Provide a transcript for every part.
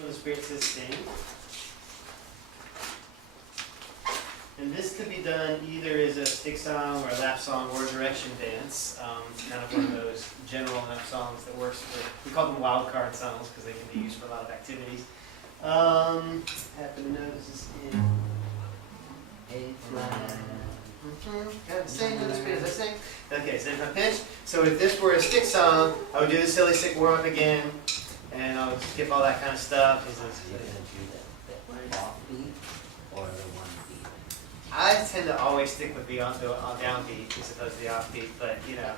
When the Spirit says sing. And this could be done either as a stick song or a lap song or a direction dance. Kind of one of those general enough songs that works for, we call them wild card songs because they can be used for a lot of activities. Happen to know this is in A flat. Gotta sing with the Spirit. Let's sing. Okay, so there's my pitch. So if this were a stick song, I would do the silly stick warm up again, and I would skip all that kind of stuff. You're going to do the offbeat or the one beat? I tend to always stick with the downbeat as opposed to the offbeat, but you know.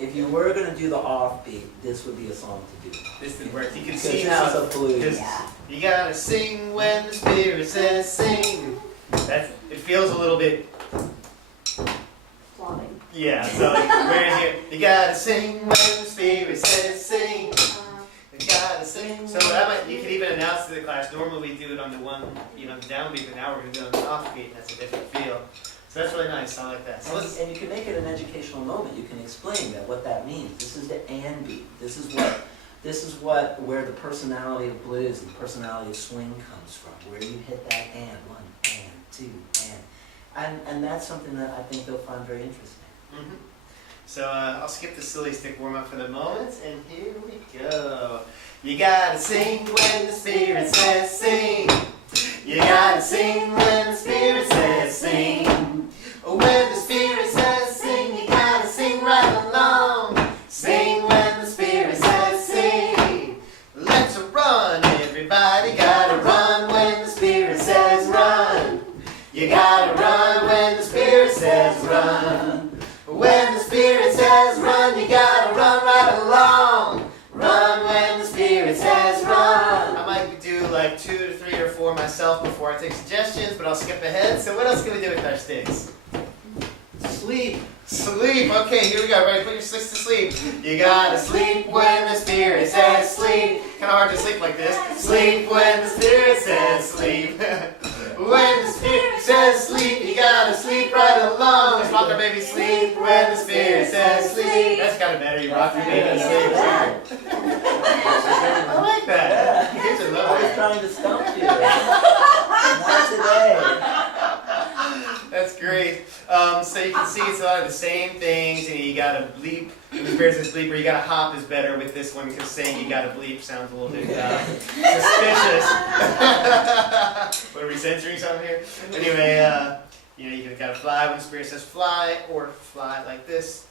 If you were going to do the offbeat, this would be a song to do. This didn't work. You can Because see this how. is a blues. Yeah. You gotta sing when the Spirit says sing. It feels a little bit. Flopping. Yeah. So like, whereas you gotta sing when the Spirit says sing. You gotta sing. So you could even announce to the class. Normally we do it on the one, the downbeat, but now we're gonna do it on the offbeat. And that's a different feel. So that's really nice. I like that. So And you can make it an educational moment. You can explain what that means. This is the and beat. This is where the personality of blues and the personality of swing comes from. Where you hit that and, one, and, two, and that's something that I think they'll find very interesting. Mm-hmm. So I'll skip the silly stick warm up for the moment, and here we go. You gotta sing when the Spirit says sing. You gotta sing when the Spirit says sing. When the Spirit says sing, you gotta sing right along. Sing when the Spirit says sing. Let's run, everybody. Gotta run when the Spirit says run. You gotta run when the Spirit says run. When the Spirit says run, you gotta run right along. Run when the Spirit says run. I might do like 2 to 3 or 4 myself before I take suggestions, but I'll skip ahead. So what else can we do with our sticks? Sleep. Sleep. Okay, here we go. Ready? Put your sticks to sleep. You gotta sleep when the Spirit says sleep. Kind of hard to sleep like this. Sleep when the Spirit says sleep. When the Spirit says sleep, you gotta sleep right along. Let's rock our baby sleep when the Spirit says sleep. That's kind of better. You rock your baby to sleep. I like that. Kids are I was loving trying to stump you. Not today. That's great. So you can see it's a lot of the same things, and you gotta bleep. When the Spirit says bleep, or you gotta hop is better with this one because saying you gotta bleep sounds a little bit suspicious. What are we censoring something here? Anyway, you gotta fly when the Spirit says fly, or fly like this.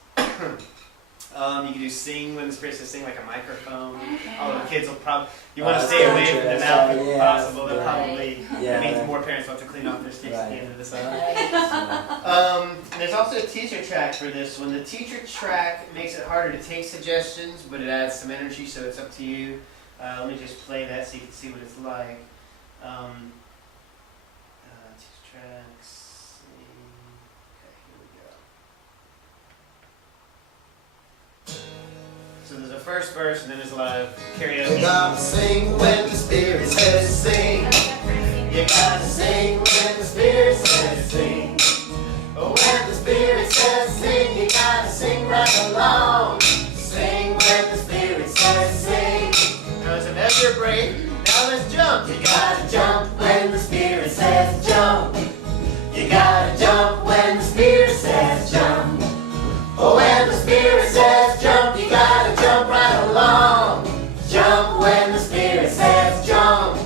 You can do sing when the Spirit says sing, like a microphone. All the kids will probably, you want to stay away from the mouth if possible. They'll probably, that means more parents will have to clean off their sticks at the end of the summer. There's also a teacher track for this one. The teacher track makes it harder to take suggestions, but it adds some energy, so it's up to you. Let me just play that so you can see what it's like. Teacher tracks. So there's a first verse, and then there's a lot of karaoke. You gotta sing when the Spirit says sing. You gotta sing when the Spirit says sing. When the Spirit says sing, you gotta sing right along. Sing when the Spirit says sing. Now there's a measure break. Now let's jump. You gotta jump when the Spirit says jump. You gotta jump when the Spirit says jump. When the Spirit says jump, you gotta jump right along. Jump when the Spirit says jump.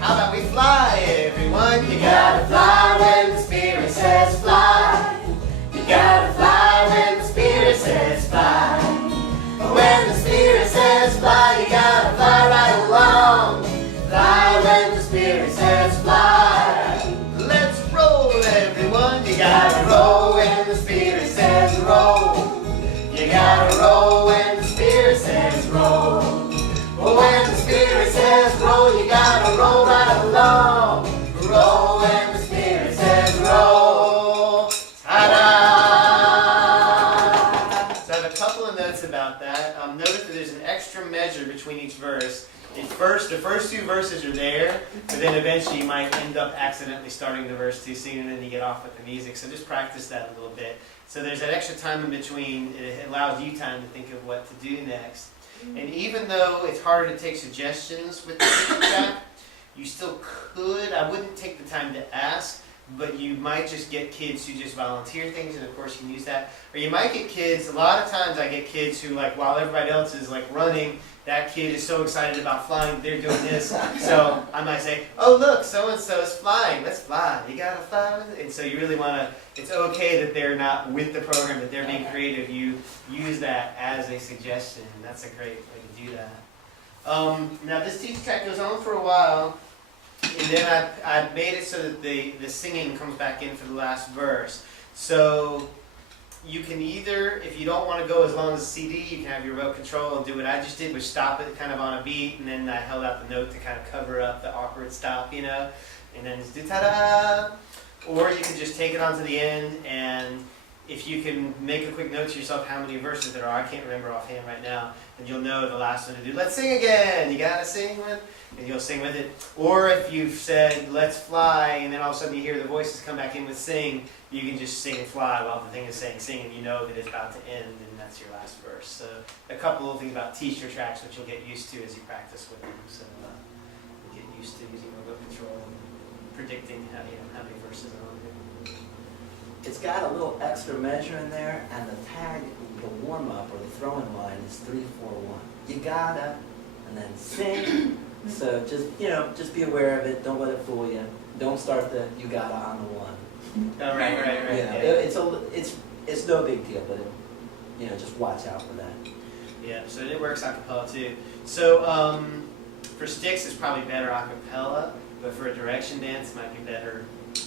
How about we fly, everyone? You gotta fly when the Spirit says fly. You gotta fly when the Spirit says fly. When the Spirit says fly, you gotta fly right along. Fly when the Spirit says fly. Let's roll, everyone. You gotta roll when the Spirit says roll. You gotta roll when the Spirit says roll. When the Spirit says roll, you gotta roll right along. Roll when the Spirit says roll. Ta-da! So I have a couple of notes about that. Notice that there's an extra measure between each verse. The first 2 verses are there, but then eventually you might end up accidentally starting the verse too soon, and then you get off with the music. So just practice that a little bit. So there's that extra time in between. It allows you time to think of what to do next. And even though it's harder to take suggestions with the teacher track, you still could. I wouldn't take the time to ask, but you might just get kids who just volunteer things, and of course you can use that. Or you might get kids, a lot of times I get kids who, like, while everybody else is like running, that kid is so excited about flying, they're doing this. So I might say, oh look, so-and-so is flying, let's fly. You gotta fly with it. And so you really wanna, it's okay that they're not with the program, that they're being creative. You use that as a suggestion, and that's a great way to do that. Now this teacher track goes on for a while, and then I made it so that the singing comes back in for the last verse. So you can either, if you don't want to go as long as a CD, you can have your remote control and do what I just did, which stop it kind of on a beat, and then I held out the note to kind of cover up the awkward stop, you know, and then just do ta-da! Or you can just take it on to the end, and if you can make a quick note to yourself how many verses there are, I can't remember offhand right now, and you'll know the last one to do. Let's sing again! You gotta sing with, and you'll sing with it. Or if you've said, let's fly, and then all of a sudden you hear the voices come back in with sing, you can just sing and fly while the thing is saying sing, and you know that it's about to end, and that's your last verse. So a couple of things about teacher tracks which you'll get used to as you practice with them. So you get used to using remote control and predicting how many verses are on there. It's got a little extra measure in there, and the tag, the warm-up or the throw-in line is 3, 4, 1. You gotta, and then sing. So just be aware of it. Don't let it fool you. Don't start the you gotta on the one. Oh, right. Yeah, it's no big deal, but just watch out for that. Yeah, so it works a cappella too. So for sticks, it's probably better a cappella, but for a direction dance, it might be better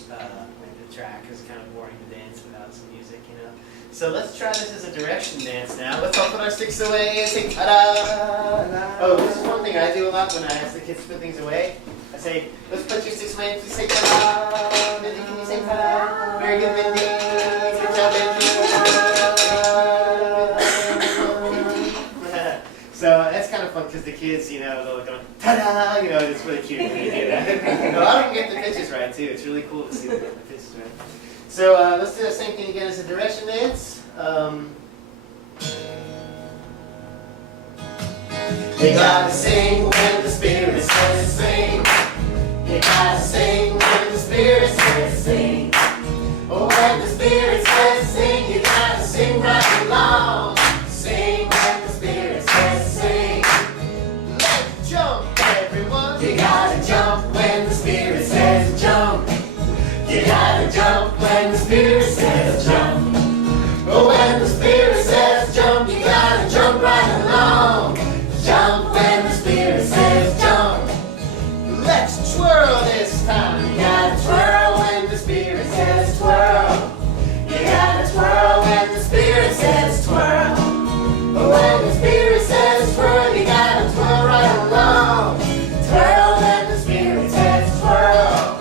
like the track, because it's kind of boring to dance without some music, you know. So let's try this as a direction dance now. Let's all put our sticks away and sing ta-da! Oh, this is one thing I do a lot when I ask the kids to put things away. I say, let's put your sticks away and please say ta-da! Mindy, can you say ta-da? Very good, Mindy. Good job, Mindy. So that's kind of fun because the kids, they'll go, ta-da! It's really cute when they do that. No, I don't get the pitches right, too. It's really cool to see them get the pitches right. So let's do the same thing again as a direction dance. You gotta sing when the Spirit says sing. You gotta sing when the Spirit says sing. Oh, when the Spirit says sing, you gotta sing right along. Sing when the Spirit says sing. Let's jump, everyone. You gotta jump when the Spirit says jump. You gotta jump when the Spirit says jump. Oh, when the Spirit says jump, you gotta jump right along. Jump when the Spirit says jump. Let's twirl this time. You gotta twirl when the Spirit says twirl. You gotta twirl when the Spirit says twirl. Oh, when the Spirit says twirl, you gotta twirl right along. Twirl when the Spirit says twirl.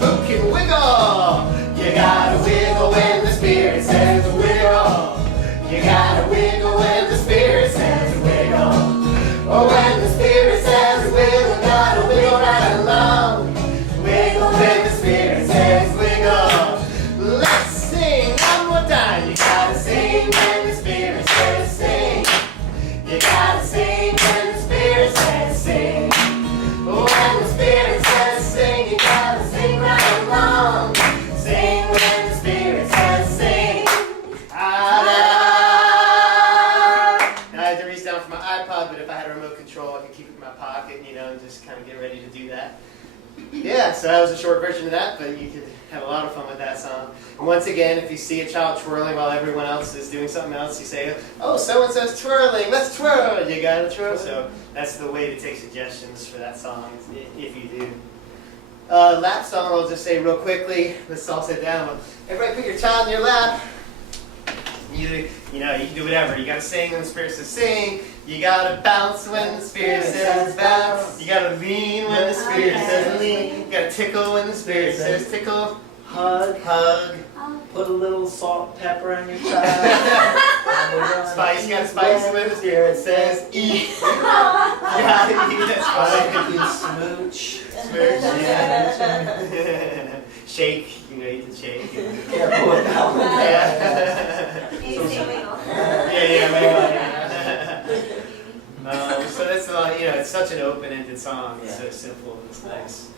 Who can wiggle? You gotta wiggle when the Spirit says wiggle. You gotta wiggle when the Spirit says wiggle. Oh, when the Spirit says wiggle, gotta wiggle right along. Wiggle when the Spirit says wiggle. Let's sing one more time. You gotta sing when the Spirit says sing. You gotta sing when the Spirit says sing. Oh, when the Spirit says sing, you gotta sing right along. Sing when the Spirit says sing. And I had to reach down for my iPod, but if I had a remote control, I could keep it in my pocket, and just kind of get ready to do that. Yeah, so that was a short version of that, but you could have a lot of fun with that song. And once again, if you see a child twirling while everyone else is doing something else, you say, oh, so-and-so's twirling, let's twirl. You gotta twirl. So that's the way to take suggestions for that song, if you do. Lap song, I'll just say real quickly. Let's all sit down. Everybody put your child in your lap. You can do whatever. You gotta sing when the Spirit says sing. You gotta bounce when the Spirit says bounce. You gotta lean when the Spirit says lean. You gotta tickle when the Spirit says tickle. Hug. Put a little salt, pepper on your child. Spice. You gotta spice when the Spirit says eat. You gotta eat. That's fine. Smooch. Yeah. Shake. Eat the shake. Careful with that one. Yeah. You say wiggle. Yeah. it's such an open-ended song. It's Yeah. so simple and it's nice.